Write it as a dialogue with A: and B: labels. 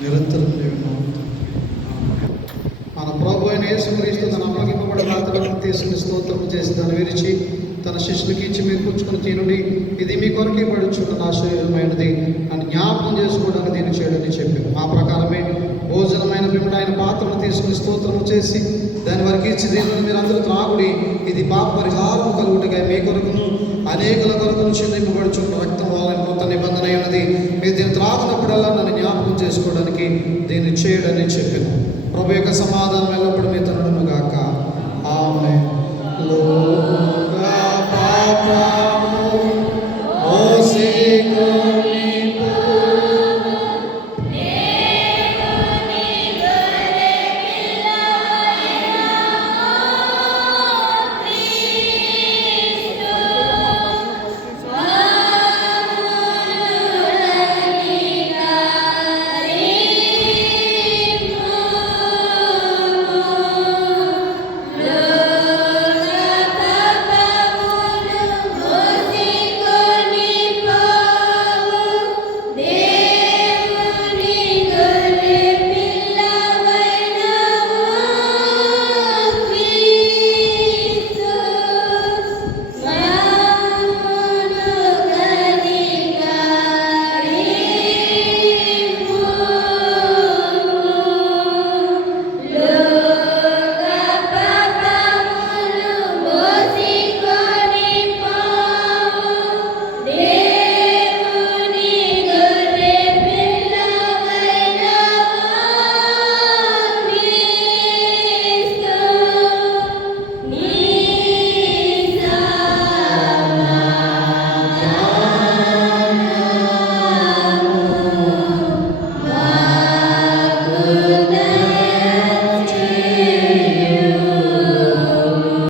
A: నిరంతరం దేవున్నాము మన ప్రభు అయిన యేసుక్రీస్తు తన అప్పగింపబడిన రాత్రులను తీసుకుని స్తోత్రం చేసి దాన్ని విరిచి తన శిష్యులకి ఇచ్చి మీరు పుచ్చుకుని తినుడి. ఇది మీ కొరకే పడుచున్న నా శరీరమైనది. అని జ్ఞాపకం చేసుకోవడానికి దీన్ని చేయడని చెప్పారు ఆ ప్రకారమే భోజనమైన పిమ్మట ఆయన పాత్రను తీసుకుని స్తోత్రం చేసి దాని వరకు ఇచ్చి దీనిని మీరు అందరూ త్రాగుడి. ఇది పాప పరిహారం కలుగుటగా మీ కొరకును అనేకుల కొరకును చెందింపబడుచున్న రక్తం చేసుకోవడానికి దీన్ని చేయడని చెప్పాను. ప్రభు యొక్క సమాధానం ఎల్లప్పుడు మీ తనడును గాక. ఆమె
B: లోగా